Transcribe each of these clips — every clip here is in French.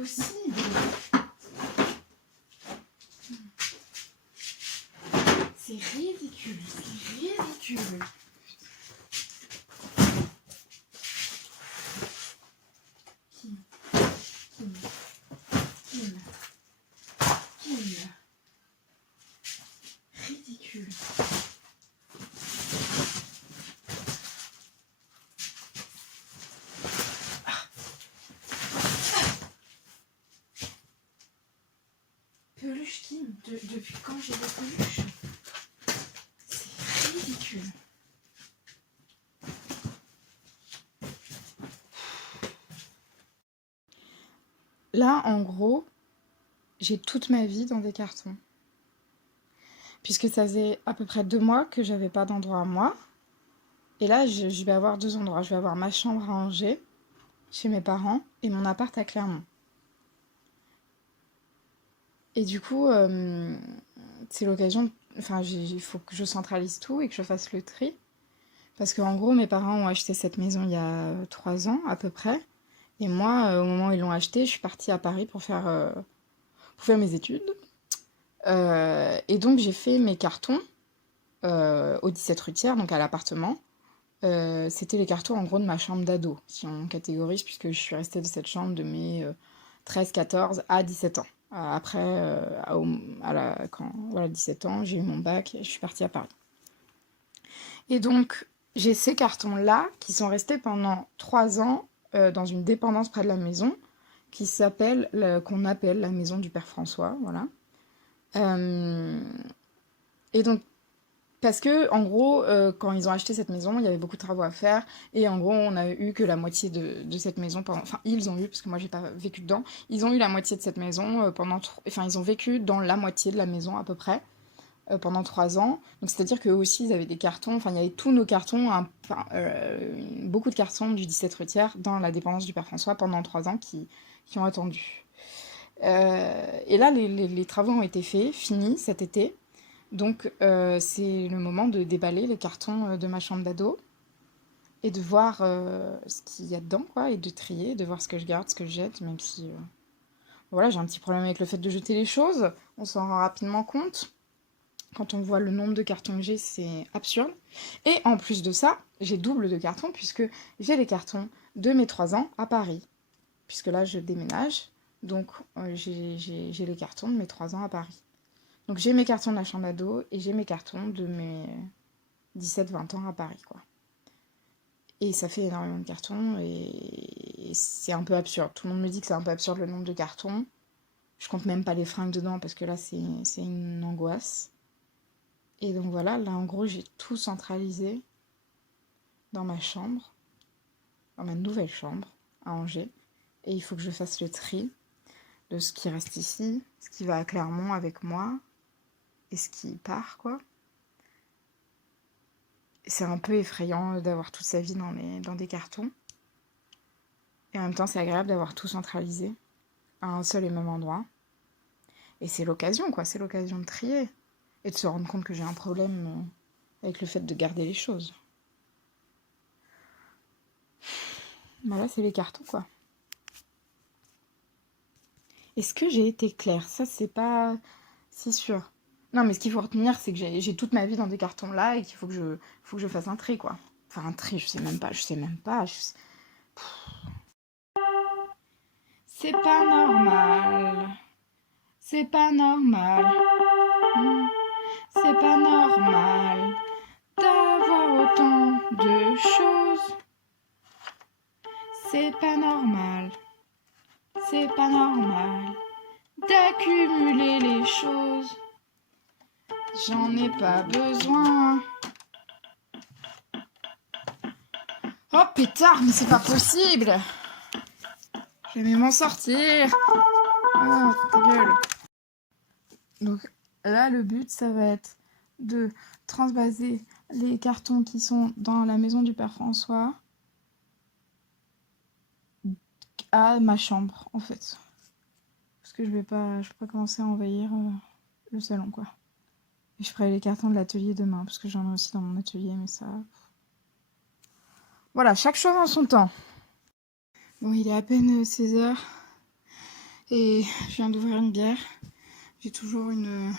possible. C'est ridicule, c'est ridicule. Ridicule. Peluche Kim, depuis quand j'ai des peluches? C'est ridicule. Là, en gros, j'ai toute ma vie dans des cartons. Puisque ça faisait à peu près 2 mois que j'avais pas d'endroit à moi. Et là, je vais avoir 2 endroits. Je vais avoir ma chambre à Angers, chez mes parents, et mon appart à Clermont. Et du coup, c'est l'occasion... Enfin, il faut que je centralise tout et que je fasse le tri. Parce qu'en gros, mes parents ont acheté cette maison il y a 3 ans, à peu près. Et moi, au moment où ils l'ont acheté, je suis partie à Paris pour faire mes études. Et donc, j'ai fait mes cartons au 17 rue Thiers, donc à l'appartement. C'était les cartons, en gros, de ma chambre d'ado, si on catégorise, puisque je suis restée de cette chambre de mes 13, 14 à 17 ans. Après, quand 17 ans, j'ai eu mon bac et je suis partie à Paris. Et donc, j'ai ces cartons-là qui sont restés pendant 3 ans dans une dépendance près de la maison qu'on appelle la maison du Père François, voilà. Et donc, parce que, en gros, quand ils ont acheté cette maison, il y avait beaucoup de travaux à faire, et en gros, on a eu que la moitié de cette maison pendant... Enfin, ils ont eu, parce que moi, j'ai pas vécu dedans, ils ont eu la moitié de cette maison Enfin, ils ont vécu dans la moitié de la maison, à peu près, pendant 3 ans. Donc, c'est-à-dire qu'eux aussi, ils avaient des cartons, enfin, il y avait tous nos cartons, beaucoup de cartons du 17 rue Thiers dans la dépendance du Père François pendant 3 ans qui ont attendu. Et là, les travaux ont été faits, finis cet été. Donc, c'est le moment de déballer les cartons de ma chambre d'ado et de voir ce qu'il y a dedans, quoi, et de trier, de voir ce que je garde, ce que je jette, même si... Voilà, j'ai un petit problème avec le fait de jeter les choses, on s'en rend rapidement compte. Quand on voit le nombre de cartons que j'ai, c'est absurde. Et en plus de ça, j'ai double de cartons, puisque j'ai les cartons de mes 3 ans à Paris. Puisque là, je déménage, donc j'ai les cartons de mes 3 ans à Paris. Donc j'ai mes cartons de la chambre d'ado et j'ai mes cartons de mes 17-20 ans à Paris, quoi. Et ça fait énormément de cartons et c'est un peu absurde. Tout le monde me dit que c'est un peu absurde le nombre de cartons. Je compte même pas les fringues dedans parce que là c'est une angoisse. Et donc voilà, là en gros j'ai tout centralisé dans ma chambre, dans ma nouvelle chambre à Angers. Et il faut que je fasse le tri de ce qui reste ici, ce qui va à Clermont avec moi et ce qui part, quoi. C'est un peu effrayant d'avoir toute sa vie dans des cartons. Et en même temps, c'est agréable d'avoir tout centralisé à un seul et même endroit. Et c'est l'occasion, quoi. C'est l'occasion de trier. Et de se rendre compte que j'ai un problème avec le fait de garder les choses. Voilà, c'est les cartons, quoi. Est-ce que j'ai été claire? Ça, c'est pas... C'est sûr. Non, mais ce qu'il faut retenir, c'est que j'ai toute ma vie dans des cartons là et qu'il faut que je fasse un tri, quoi. Enfin, un tri, je sais même pas. C'est pas normal. C'est pas normal. C'est pas normal d'avoir autant de choses. C'est pas normal. C'est pas normal d'accumuler les choses. J'en ai pas besoin. Oh pétard, mais c'est pas possible. Je vais m'en sortir. Oh, ta gueule. Donc là, le but, ça va être de transvaser les cartons qui sont dans la maison du Père François à ma chambre, en fait. Parce que je vais pas commencer à envahir le salon, quoi. Et je ferai les cartons de l'atelier demain, parce que j'en ai aussi dans mon atelier, mais ça... Voilà, chaque chose en son temps. Bon, il est à peine 16h. Et je viens d'ouvrir une bière. J'ai toujours une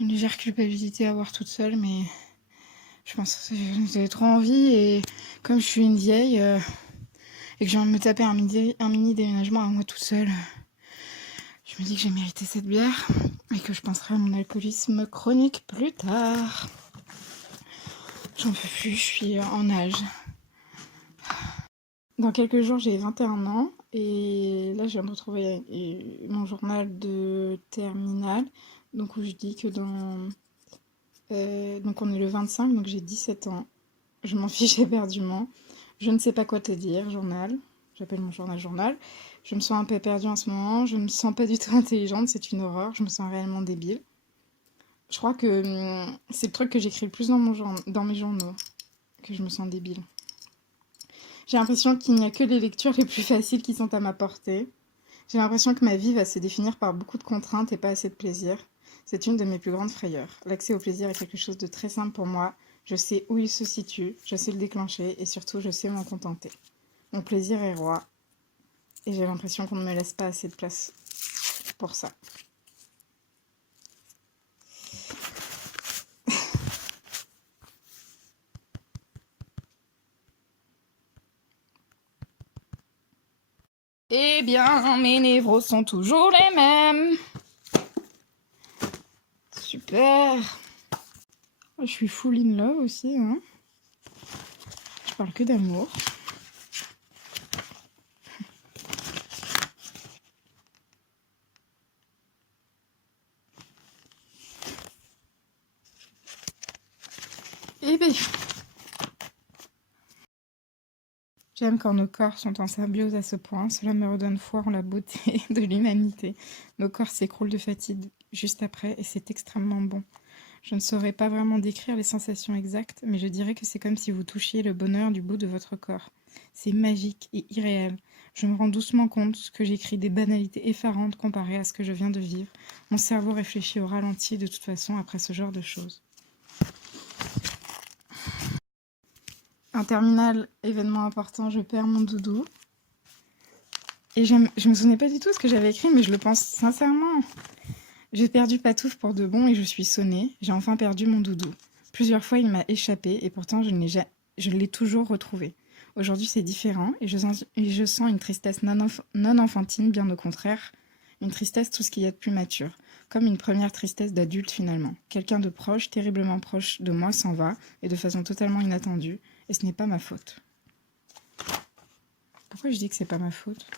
légère culpabilité à boire toute seule, mais je pense que j'avais trop envie. Et comme je suis une vieille et que j'ai envie de me taper un mini déménagement à moi toute seule, je me dis que j'ai mérité cette bière et que je penserai à mon alcoolisme chronique plus tard. J'en peux plus, je suis en âge. Dans quelques jours, j'ai 21 ans et là, je viens de retrouver mon journal de terminale, donc où je dis que donc on est le 25, donc j'ai 17 ans. Je m'en fiche éperdument. Je ne sais pas quoi te dire, journal. J'appelle mon journal. Je me sens un peu perdue en ce moment. Je ne me sens pas du tout intelligente, c'est une horreur. Je me sens réellement débile. Je crois que c'est le truc que j'écris le plus dans mes journaux, que je me sens débile. J'ai l'impression qu'il n'y a que les lectures les plus faciles qui sont à ma portée. J'ai l'impression que ma vie va se définir par beaucoup de contraintes et pas assez de plaisir. C'est une de mes plus grandes frayeurs. L'accès au plaisir est quelque chose de très simple pour moi. Je sais où il se situe, je sais le déclencher et surtout je sais m'en contenter. Mon plaisir est roi et j'ai l'impression qu'on ne me laisse pas assez de place pour ça. Eh bien, mes névros sont toujours les mêmes. Super. Je suis full in love aussi, hein. Je parle que d'amour. Eh bien, j'aime quand nos corps sont en symbiose à ce point. Cela me redonne foi en la beauté de l'humanité. Nos corps s'écroulent de fatigue juste après et c'est extrêmement bon. Je ne saurais pas vraiment décrire les sensations exactes, mais je dirais que c'est comme si vous touchiez le bonheur du bout de votre corps. C'est magique et irréel. Je me rends doucement compte que j'écris des banalités effarantes comparées à ce que je viens de vivre. Mon cerveau réfléchit au ralenti de toute façon après ce genre de choses. En terminale, événement important, je perds mon doudou. Et je me souvenais pas du tout ce que j'avais écrit, mais je le pense sincèrement. J'ai perdu Patouf pour de bon et je suis sonnée. J'ai enfin perdu mon doudou. Plusieurs fois, il m'a échappé et pourtant, je l'ai toujours retrouvé. Aujourd'hui, c'est différent et je sens une tristesse non enfantine, bien au contraire. Une tristesse tout ce qu'il y a de plus mature. Comme une première tristesse d'adulte finalement. Quelqu'un de proche, terriblement proche de moi s'en va et de façon totalement inattendue. Et ce n'est pas ma faute. Pourquoi je dis que c'est pas ma faute?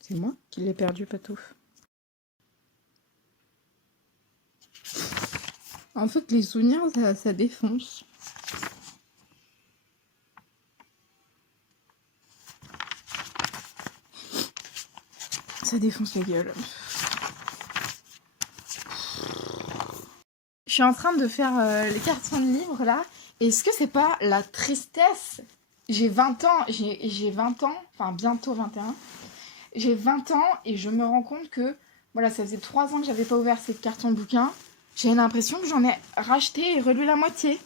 C'est moi qui l'ai perdu, Patouf. En fait, les souvenirs, ça défonce. Ça défonce la gueule. Je suis en train de faire les cartons de livres, là. Est-ce que c'est pas la tristesse? J'ai 20 ans, j'ai 20 ans, enfin bientôt 21. J'ai 20 ans et je me rends compte que, voilà, ça faisait 3 ans que j'avais pas ouvert ces cartons bouquins. J'ai l'impression que j'en ai racheté et relu la moitié.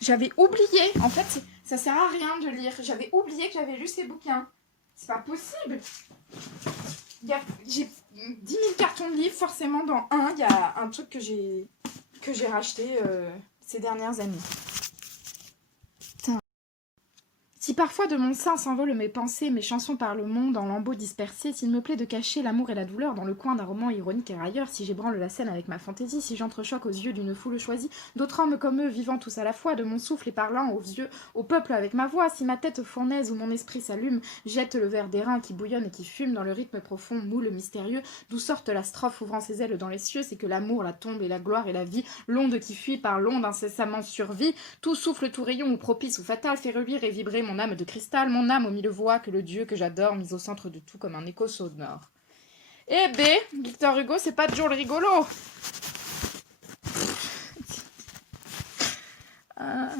J'avais oublié, en fait, ça sert à rien de lire. J'avais oublié que j'avais lu ces bouquins. C'est pas possible. J'ai 10 000 cartons de livres, forcément, dans un, il y a un truc que j'ai racheté ces dernières années. Si parfois de mon sein s'envolent mes pensées, mes chansons par le monde en lambeaux dispersés, s'il me plaît de cacher l'amour et la douleur dans le coin d'un roman ironique et railleur, si j'ébranle la scène avec ma fantaisie, si j'entrechoque aux yeux d'une foule choisie, d'autres hommes comme eux vivant tous à la fois, de mon souffle et parlant aux yeux, au peuple avec ma voix, si ma tête fournaise ou mon esprit s'allume, jette le verre d'airain qui bouillonne et qui fume dans le rythme profond, moule mystérieux, d'où sorte la strophe ouvrant ses ailes dans les cieux, c'est que l'amour, la tombe et la gloire et la vie, l'onde qui fuit par l'onde incessamment survit, tout souffle, tout rayon ou propice ou fatal fait reluire et vibrer mon âme de cristal, mon âme aux mille voix que le Dieu que j'adore, mis au centre de tout comme un écho sonore. Eh ben, Victor Hugo, c'est pas toujours le rigolo. Ah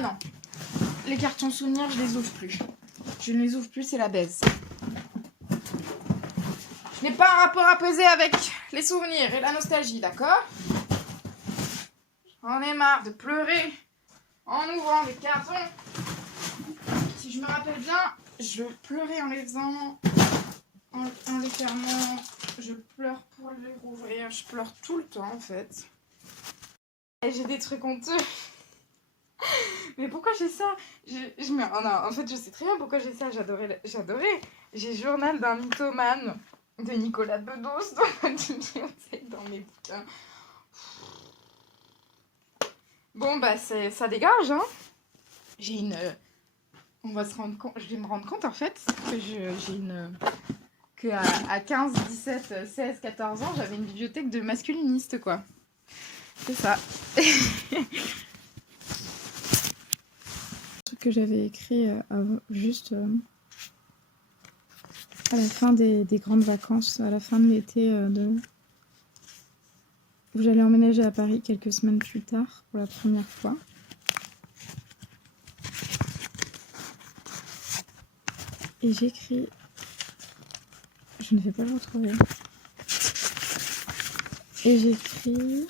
non, les cartons souvenirs, je les ouvre plus. Je ne les ouvre plus, c'est la baise. Je n'ai pas un rapport apaisé avec les souvenirs et la nostalgie, d'accord? J'en ai marre de pleurer en ouvrant les cartons. Si je me rappelle bien, je pleurais en les faisant, en les fermant. Je pleure pour les rouvrir. Je pleure tout le temps en fait. Et j'ai des trucs honteux. Mais pourquoi j'ai ça? Oh non, en fait, je sais très bien pourquoi j'ai ça. J'adorais. J'ai Journal d'un mythomane de Nicolas Bedos dans ma bibliothèque, dans mes bouquins. Bon, bah, ça dégage, hein. J'ai une... On va se rendre compte... Je vais me rendre compte, en fait, que j'ai une... Que à 15, 17, 16, 14 ans, j'avais une bibliothèque de masculinistes, quoi. C'est ça. Que j'avais écrit juste à la fin des grandes vacances, à la fin de l'été où j'allais emménager à Paris quelques semaines plus tard pour la première fois. Et j'écris, je ne vais pas le retrouver, et j'écris,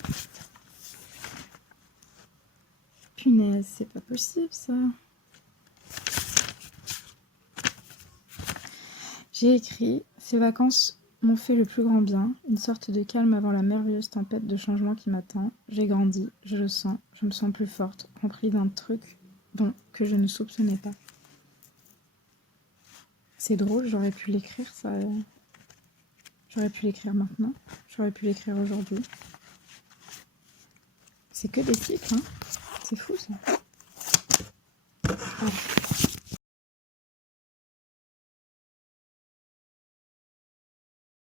punaise, c'est pas possible ça. J'ai écrit « Ces vacances m'ont fait le plus grand bien, une sorte de calme avant la merveilleuse tempête de changement qui m'attend. J'ai grandi, je le sens, je me sens plus forte, remplie d'un truc bon que je ne soupçonnais pas. » C'est drôle, j'aurais pu l'écrire ça. J'aurais pu l'écrire maintenant, j'aurais pu l'écrire aujourd'hui. C'est que des cycles, hein. C'est fou ça. Ah.